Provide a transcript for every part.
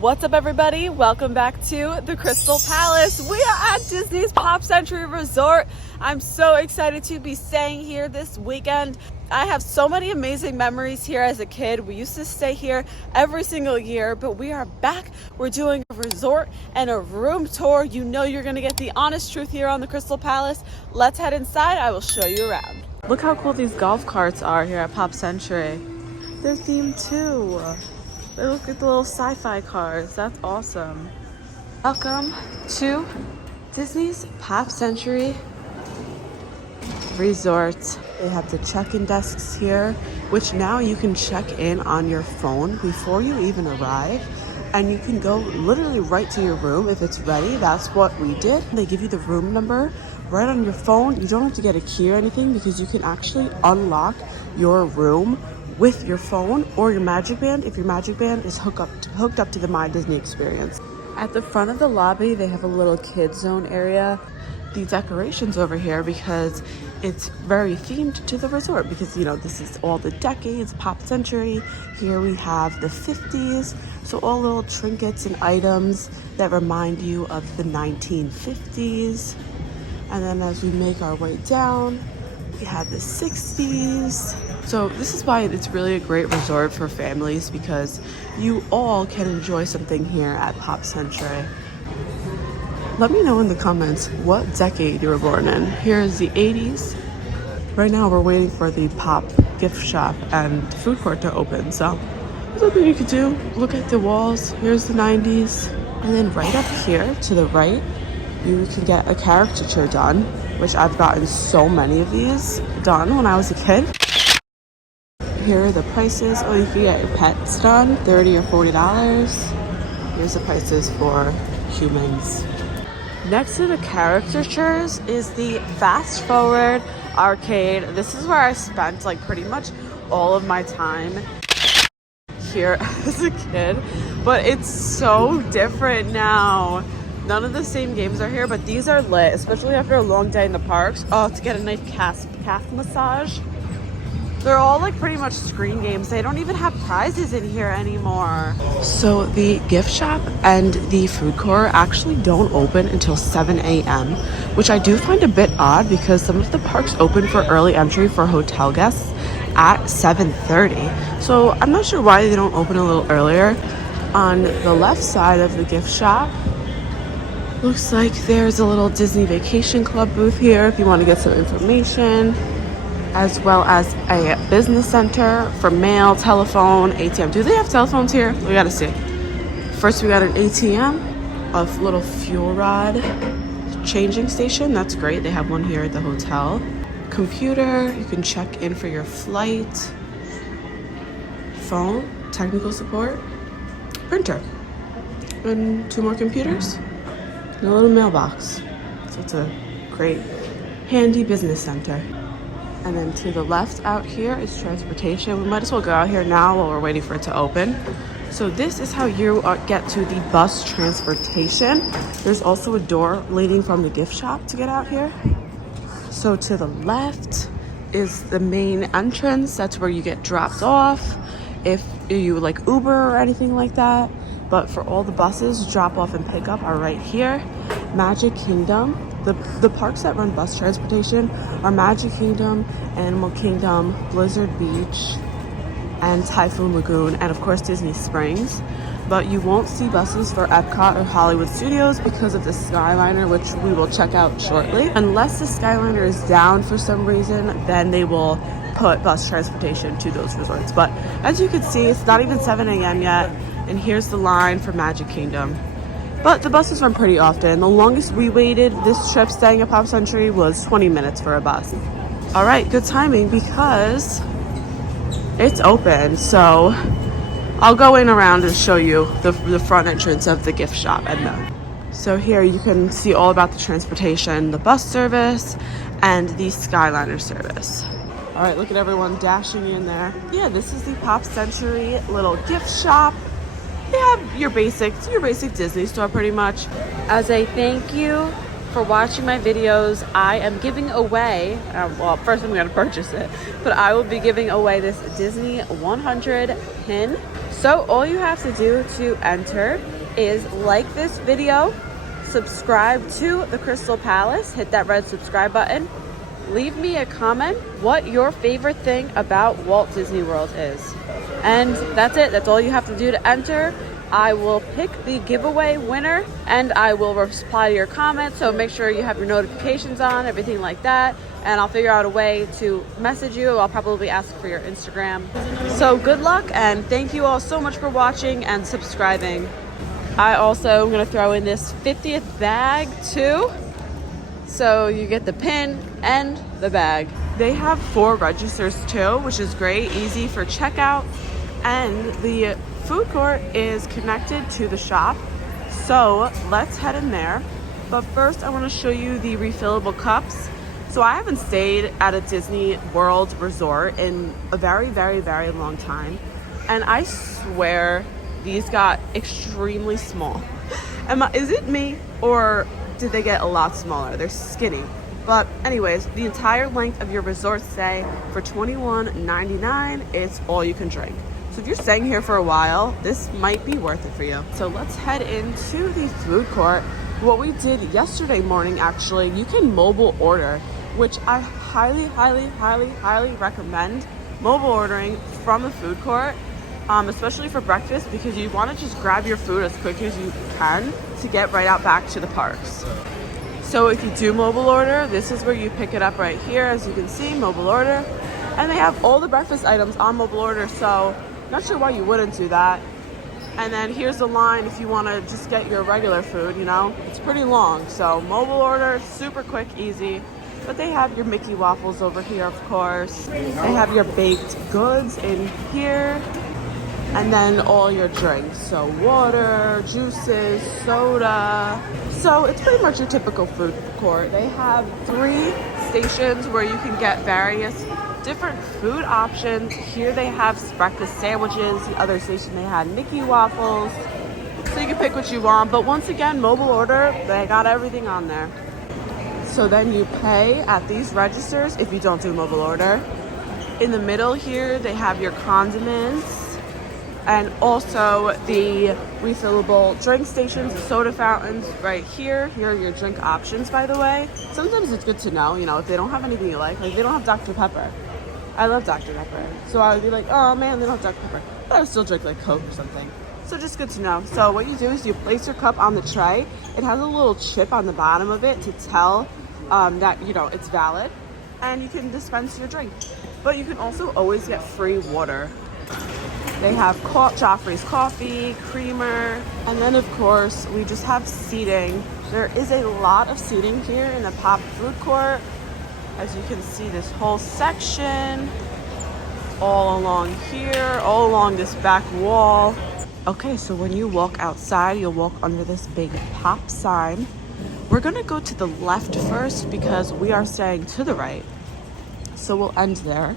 What's up, everybody? Welcome back to the Krystal Palace. We are at Disney's Pop Century Resort. I'm so excited to be staying here this weekend. I have so many amazing memories here as a kid. We used to stay here every single year, but we are back. We're doing a resort and a room tour. You know you're gonna get the honest truth here on the Krystal Palace. Let's head inside. I will show you around. Look how cool these golf carts are here at Pop Century. They're themed too. They look like the little sci-fi cars. That's awesome. Welcome to Disney's Pop Century Resort. They have the check-in desks here, which now you can check in on your phone before you even arrive. And you can go literally right to your room if it's ready. That's what we did. They give you the room number right on your phone. You don't have to get a key or anything because you can actually unlock your room with your phone or your Magic Band if your Magic Band is hooked up to the My Disney experience. At the front of the lobby, they have a little kids zone area. The decorations over here, because it's very themed to the resort, because you know this is all the decades, Pop Century. Here we have the 50s, so all little trinkets and items that remind you of the 1950s. And then as we make our way down, we have the 60s. So this is why it's really a great resort for families, because you all can enjoy something here at Pop Century. Let me know in the comments what decade you were born in. Here is the 80s. Right now we're waiting for the Pop gift shop and the food court to open. So there's something you could do. Look at the walls. Here's the 90s. And then right up here to the right, you can get a caricature done, which I've gotten so many of these done when I was a kid. Here are the prices. Oh, you can get your pets done, $30 or $40. Here's the prices for humans. Next to the caricatures is the Fast Forward arcade. This is where I spent like pretty much all of my time here as a kid, but it's so different now. None of the same games are here, but these are lit, especially after a long day in the parks. Oh, to get a nice calf massage. They're all like pretty much screen games. They don't even have prizes in here anymore. So the gift shop and the food court actually don't open until 7 a.m., which I do find a bit odd because some of the parks open for early entry for hotel guests at 7:30. So I'm not sure why they don't open a little earlier. On the left side of the gift shop, looks like there's a little Disney Vacation Club booth here if you want to get some information, as well as a business center for mail, telephone, ATM. Do they have telephones here? We gotta see. First, we got an ATM, a little fuel rod changing station. That's great. They have one here at the hotel. Computer, you can check in for your flight. Phone, technical support, printer, and 2 more computers, and a little mailbox. So it's a great, handy business center. And then to the left out here is transportation. We might as well go out here now while we're waiting for it to open. So this is how you get to the bus transportation. There's also a door leading from the gift shop to get out here. So to the left is the main entrance. That's where you get dropped off if you like Uber or anything like that. But for all the buses, drop off and pick up are right here. Magic Kingdom. The parks that run bus transportation are Magic Kingdom, Animal Kingdom, Blizzard Beach, and Typhoon Lagoon, and of course Disney Springs. But you won't see buses for Epcot or Hollywood Studios because of the Skyliner, which we will check out shortly. Unless the Skyliner is down for some reason, then they will put bus transportation to those resorts. But as you can see, it's not even 7 a.m. yet, and here's the line for Magic Kingdom. But the buses run pretty often. The longest we waited this trip staying at Pop Century was 20 minutes for a bus. All right, good timing because it's open. So I'll go in around and show you the front entrance of the gift shop. So here you can see all about the transportation, the bus service, and the Skyliner service. All right, look at everyone dashing in there. Yeah, this is the Pop Century little gift shop. They have your basic Disney store pretty much. As a thank you for watching my videos. I am giving away, well, first I'm going to purchase it, but I will be giving away this Disney 100 pin. So all you have to do to enter is like this video, subscribe to the Krystal Palace, hit that red subscribe button, leave me a comment what your favorite thing about Walt Disney World is. And that's it. That's all you have to do to enter. I will pick the giveaway winner and I will reply to your comments. So make sure you have your notifications on, everything like that. And I'll figure out a way to message you. I'll probably ask for your Instagram. So good luck and thank you all so much for watching and subscribing. I also am going to throw in this 50th bag too. So you get the pin and the bag. They have 4 registers too, which is great, easy for checkout. And the food court is connected to the shop. So let's head in there. But first I want to show you the refillable cups. So I haven't stayed at a Disney World resort in a very, very, very long time. And I swear these got extremely small. Is it me or did they get a lot smaller? They're skinny. But anyways, the entire length of your resort stay for $21.99, it's all you can drink. So if you're staying here for a while, this might be worth it for you. So let's head into the food court. What we did yesterday morning, actually, you can mobile order, which I highly, highly, highly, highly recommend mobile ordering from the food court, especially for breakfast, because you want to just grab your food as quick as you can to get right out back to the parks. So if you do mobile order, this is where you pick it up right here. As you can see, mobile order. And they have all the breakfast items on mobile order, so not sure why you wouldn't do that. And then here's the line if you want to just get your regular food, you know. It's pretty long, so mobile order, super quick, easy. But they have your Mickey waffles over here, of course. They have your baked goods in here. And then all your drinks, so water, juices, soda. So it's pretty much your typical food court. They have 3 stations where you can get various different food options. Here they have breakfast sandwiches. The other station they had Mickey waffles. So you can pick what you want. But once again, mobile order, they got everything on there. So then you pay at these registers if you don't do mobile order. In the middle here, they have your condiments. And also the refillable drink stations, soda fountains right here. Here are your drink options, by the way. Sometimes it's good to know, you know, if they don't have anything you like they don't have Dr. Pepper. I love Dr. Pepper. So I would be like, oh man, they don't have Dr. Pepper. But I would still drink like Coke or something. So just good to know. So what you do is you place your cup on the tray. It has a little chip on the bottom of it to tell that, you know, it's valid. And you can dispense your drink. But you can also always get free water. They have Joffrey's coffee, creamer, and then of course we just have seating. There is a lot of seating here in the Pop food court. As you can see, this whole section, all along here, all along this back wall. Okay, so when you walk outside, you'll walk under this big Pop sign. We're gonna go to the left first because we are staying to the right. So we'll end there.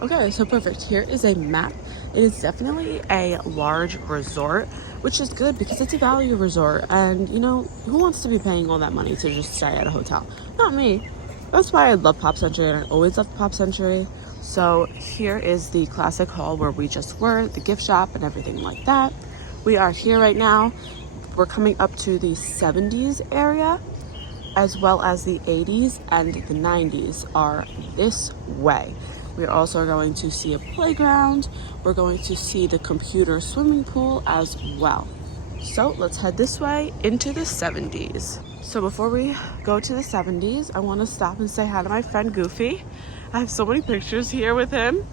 Okay, so perfect. Here is a map. It is definitely a large resort, which is good because it's a value resort. And, you know, who wants to be paying all that money to just stay at a hotel? Not me. That's why I love Pop Century, and I always loved Pop Century. So here is the classic hall where we just were, the gift shop and everything like that. We are here right now. We're coming up to the 70s area, as well as the 80s and the 90s are this way. We're also going to see a playground. We're going to see the computer swimming pool as well. So let's head this way into the 70s. So before we go to the 70s, I want to stop and say hi to my friend Goofy. I have so many pictures here with him.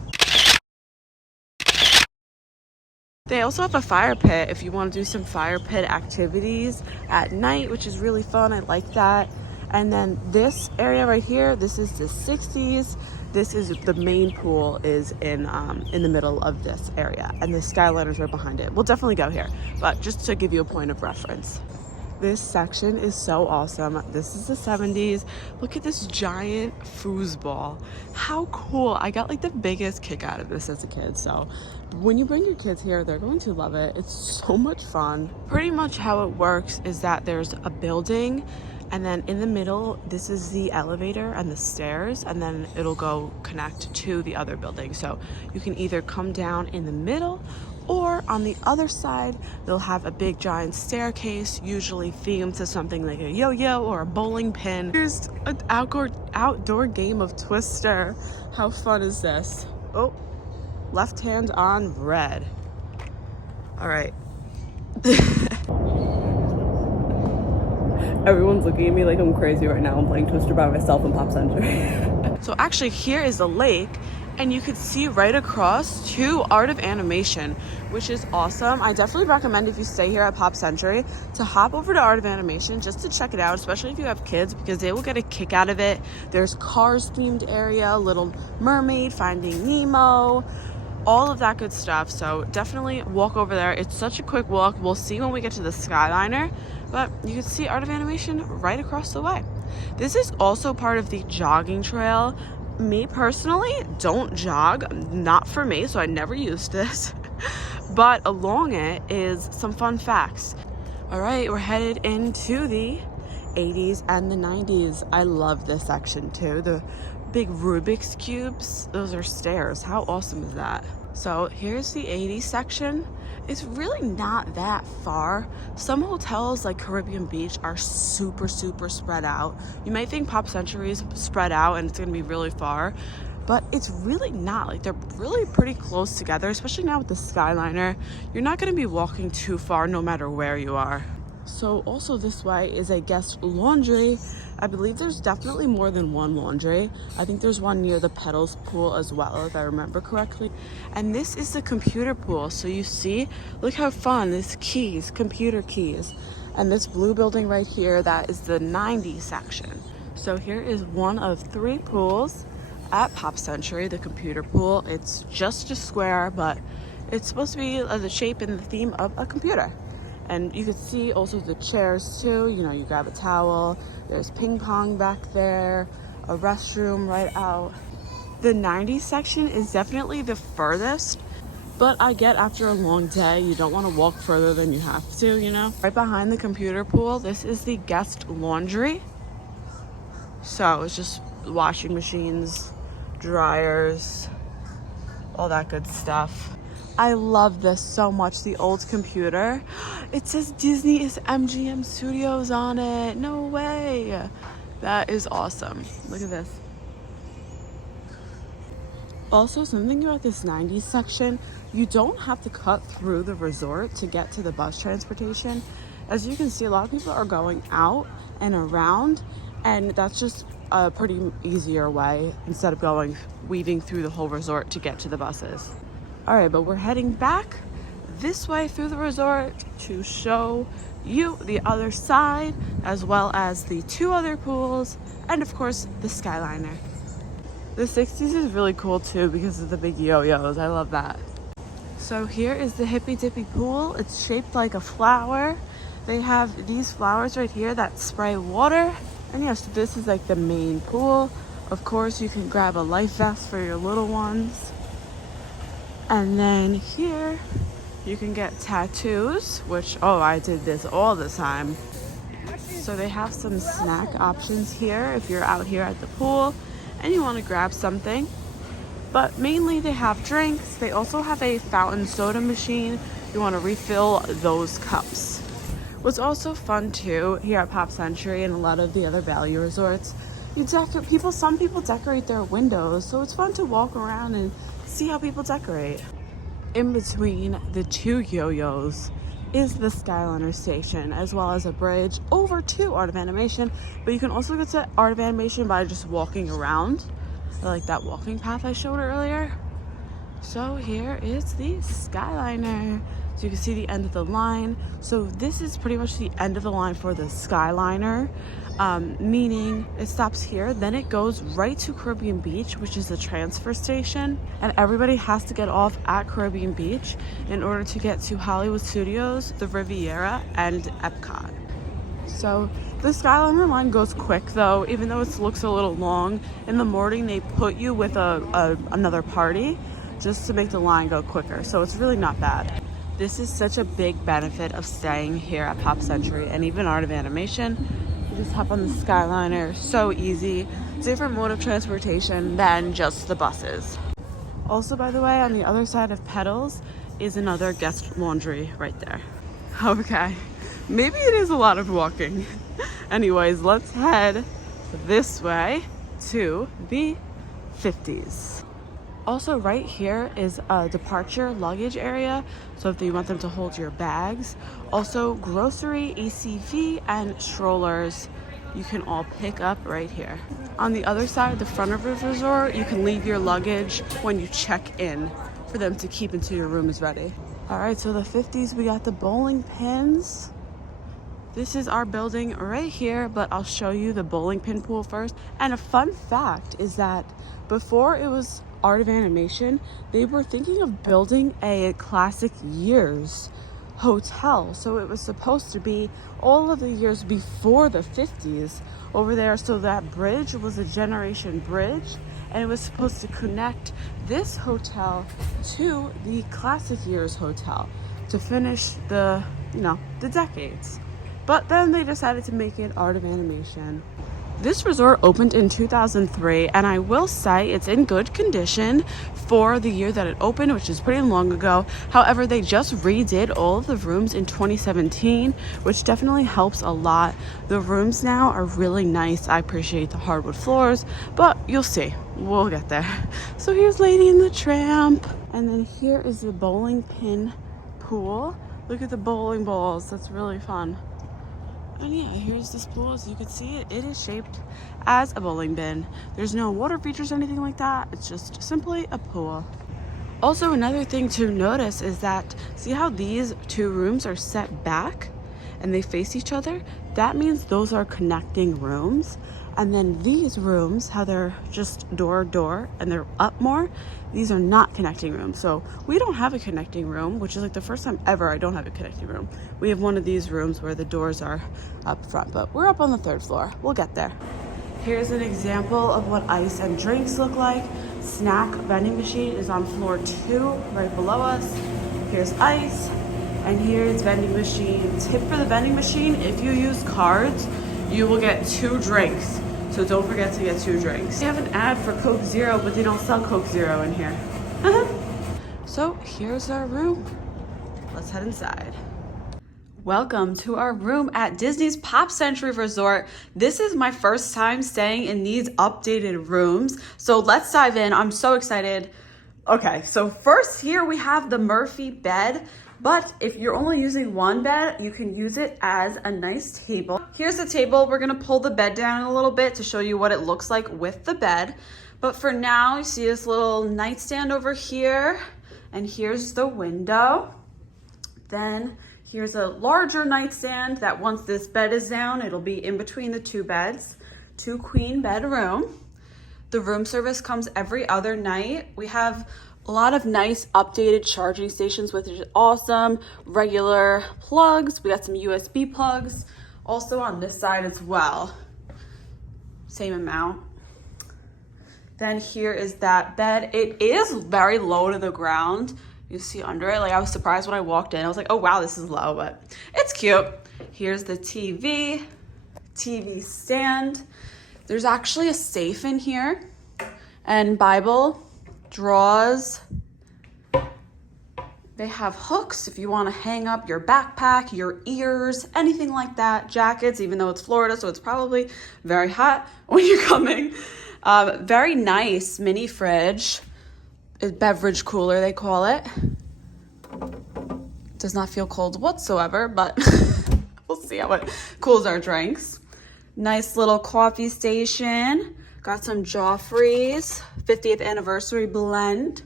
They also have a fire pit if you want to do some fire pit activities at night, which is really fun. I like that. And then this area right here, this is the 60s. This is the main pool is in the middle of this area, and the Skyliners are behind it. We'll definitely go here, but just to give you a point of reference. This section is so awesome. This is the 70s. Look at this giant foosball. How cool. I got like the biggest kick out of this as a kid. So when you bring your kids here, they're going to love it. It's so much fun. Pretty much how it works is that there's a building, And then in the middle, this is the elevator and the stairs, and then it'll go connect to the other building. So you can either come down in the middle, or on the other side, they'll have a big giant staircase, usually themed to something like a yo-yo or a bowling pin. Here's an outdoor game of Twister. How fun is this? Oh, left hand on red. All right. Everyone's looking at me like I'm crazy right now. I'm playing Twister by myself in Pop Century. So actually here is the lake, and you could see right across to Art of Animation, which is awesome. I definitely recommend, if you stay here at Pop Century, to hop over to Art of Animation just to check it out, especially if you have kids, because they will get a kick out of it. There's Cars themed area, Little Mermaid, Finding Nemo, all of that good stuff. So definitely walk over there. It's such a quick walk. We'll see when we get to the Skyliner, but you can see Art of Animation right across the way. This is also part of the jogging trail. Me personally, don't jog, not for me, so I never used this. But along it is some fun facts. All right, we're headed into the 80s and the 90s. I love this section too. The big Rubik's cubes, those are stairs. How awesome is that? So here's the 80s section. It's really not that far. Some hotels like Caribbean Beach are super spread out. You might think Pop Century is spread out and it's gonna be really far, but it's really not. Like, they're really pretty close together, especially now with the Skyliner. You're not gonna be walking too far no matter where you are. So also this way is a guest laundry. I believe there's definitely more than one laundry. I think there's one near the pedals pool as well, if I remember correctly. And this is the computer pool. So you see, look how fun, this keys, computer keys. And this blue building right here, that is the 90s section. So here is one of 3 pools at Pop Century, the computer pool. It's just a square, but it's supposed to be the shape and the theme of a computer. And you can see also the chairs too. You know, you grab a towel, there's ping pong back there, a restroom right out. The 90s section is definitely the furthest, but I get after a long day, you don't want to walk further than you have to, you know? Right behind the computer pool, this is the guest laundry. So it's just washing machines, dryers, all that good stuff. I love this so much, the old computer. It says Disney is MGM Studios on it. No way. That is awesome. Look at this. Also, something about this 90s section, you don't have to cut through the resort to get to the bus transportation. As you can see, a lot of people are going out and around, and that's just a pretty easier way instead of weaving through the whole resort to get to the buses. All right, but we're heading back this way through the resort to show you the other side, as well as the 2 other pools, and of course the Skyliner. The 60s is really cool too because of the big yo-yos. I love that. So here is the Hippy Dippy Pool. It's shaped like a flower. They have these flowers right here that spray water. And yes, this is like the main pool. Of course, you can grab a life vest for your little ones. And then here you can get tattoos, which, oh, I did this all the time. So they have some snack options here if you're out here at the pool and you want to grab something. But mainly they have drinks. They also have a fountain soda machine. You want to refill those cups. What's also fun too here at Pop Century and a lot of the other value resorts, some people decorate their windows, so it's fun to walk around and see how people decorate. In between the 2 yo-yos is the Skyliner station, as well as a bridge over to Art of Animation. But you can also get to Art of Animation by just walking around. I like that walking path I showed earlier. So here is the Skyliner. So you can see the end of the line. So this is pretty much the end of the line for the Skyliner, meaning it stops here, then it goes right to Caribbean Beach, which is the transfer station, and everybody has to get off at Caribbean Beach in order to get to Hollywood Studios, the Riviera, and Epcot. So the Skyliner line goes quick though, even though it looks a little long. In the morning they put you with another party just to make the line go quicker, so it's really not bad. This is such a big benefit of staying here at Pop Century and even Art of Animation. You just hop on the Skyliner, so easy. Different mode of transportation than just the buses. Also, by the way, on the other side of Petals is another guest laundry right there. Okay, maybe it is a lot of walking. Anyways, let's head this way to the 50s. Also, right here is a departure luggage area, so if you want them to hold your bags. Also, grocery, ACV, and strollers you can all pick up right here. On the other side, the front of the resort, you can leave your luggage when you check in for them to keep until your room is ready. All right, so the 50s, we got the bowling pins. This is our building right here, but I'll show you the bowling pin pool first. And a fun fact is that before it was Art of Animation, they were thinking of building a classic years hotel. So it was supposed to be all of the years before the 50s over there. So that bridge was a generation bridge, and it was supposed to connect this hotel to the classic years hotel to finish the decades. But then they decided to make it Art of Animation. This resort opened in 2003, and I will say it's in good condition for the year that it opened, which is pretty long ago. However, they just redid all of the rooms in 2017, which definitely helps a lot. The rooms now are really nice. I appreciate the hardwood floors, but you'll see. We'll get there. So here's Lady and the Tramp. And then here is the bowling pin pool. Look at the bowling balls. That's really fun. And yeah, here's this pool. As you can see, it is shaped as a bowling bin. There's no water features or anything like that. It's just simply a pool. Also, another thing to notice is that, see how these two rooms are set back and they face each other? That means those are connecting rooms. And then these rooms, how they're just door to door and they're up more, these are not connecting rooms. So we don't have a connecting room, which is like the first time ever I don't have a connecting room. We have one of these rooms where the doors are up front, but we're up on the 3rd floor. We'll get there. Here's an example of what ice and drinks look like. Snack vending machine is on floor 2, right below us. Here's ice, and here's vending machine. Tip for the vending machine, if you use cards, you will get 2 drinks. So don't forget to get 2 drinks. They have an ad for Coke Zero, but they don't sell Coke Zero in here. So here's our room. Let's head inside. Welcome to our room at Disney's Pop Century Resort. This is my first time staying in these updated rooms. So let's dive in. I'm so excited. Okay, so first here we have the Murphy bed. But if you're only using one bed, you can use it as a nice table. Here's the table. We're gonna pull the bed down a little bit to show you what it looks like with the bed. But for now, you see this little nightstand over here, and here's the window. Then here's a larger nightstand that once this bed is down, it'll be in between the 2 beds, 2 queen bedroom. The room service comes every other night. We have a lot of nice updated charging stations, which is awesome. Regular plugs. We got some USB plugs. Also on this side as well. Same amount. Then here is that bed. It is very low to the ground. You see under it. Like, I was surprised when I walked in. I was like, oh wow, this is low, but it's cute. Here's the TV stand. There's actually a safe in here, and Bible drawers. They have hooks if you want to hang up your backpack, your ears, anything like that. Jackets, even though it's Florida, so it's probably very hot when you're coming. Very nice mini fridge. A beverage cooler, they call it. Does not feel cold whatsoever, but we'll see how it cools our drinks. Nice little coffee station. Got some Joffrey's 50th anniversary blend.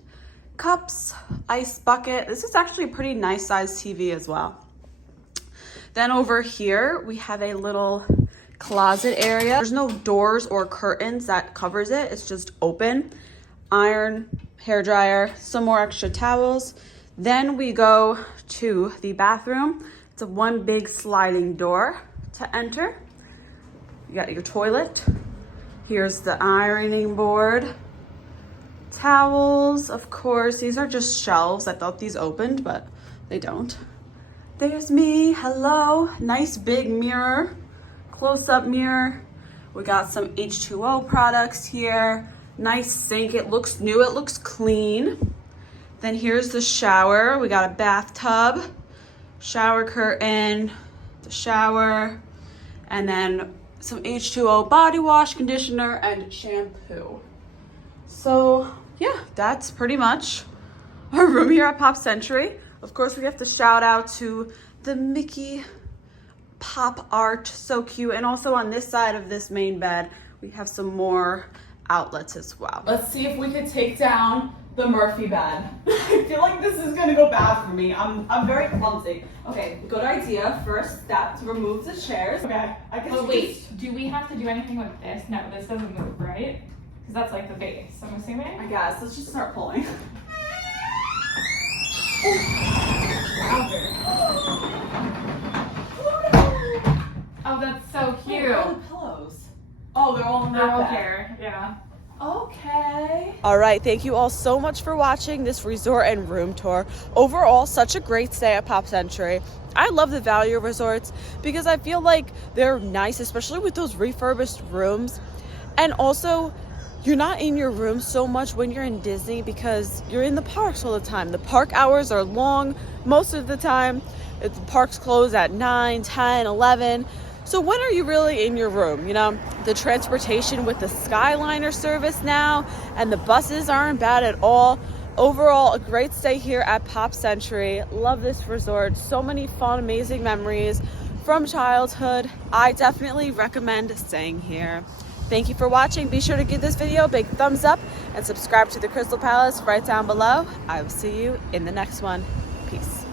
Cups, ice bucket. This is actually a pretty nice sized TV as well. Then over here, we have a little closet area. There's no doors or curtains that covers it. It's just open. Iron, hair dryer, some more extra towels. Then we go to the bathroom. It's a one big sliding door to enter. You got your toilet. Here's the ironing board. Towels, of course. These are just shelves. I thought these opened, but they don't. There's me. Hello. Nice big mirror. close-up mirror. We got some H2O products here. Nice sink. It looks new. It looks clean. Then here's the shower. We got a bathtub, shower curtain, the shower, and then some H2O body wash, conditioner, and shampoo. So yeah, that's pretty much our room here at Pop Century. Of course, we have to shout out to the Mickey pop art, so cute. And also on this side of this main bed, we have some more outlets as well. Let's see if we could take down the Murphy bed. I feel like this is gonna go bad for me. I'm very clumsy. Okay, good idea. First step to remove the chairs. Okay, I guess. Oh wait, do we have to do anything with this? No, this doesn't move, right? Because that's like the base, I'm assuming. I guess. Let's just start pulling. Oh, that's so cute. Where are the pillows? Oh, they're all in They're all that bed. here, yeah. Okay. All right, thank you all so much for watching this resort and room tour. Overall, such a great stay at Pop Century. I love the value resorts because I feel like they're nice, especially with those refurbished rooms. And also, you're not in your room so much when you're in Disney because you're in the parks all the time. The park hours are long most of the time. The parks close at 9, 10, 11. So when are you really in your room? You know, the transportation with the Skyliner service now and the buses aren't bad at all. Overall, a great stay here at Pop Century. Love this resort. So many fun, amazing memories from childhood. I definitely recommend staying here. Thank you for watching. Be sure to give this video a big thumbs up and subscribe to the Krystal Palace right down below. I will see you in the next one. Peace.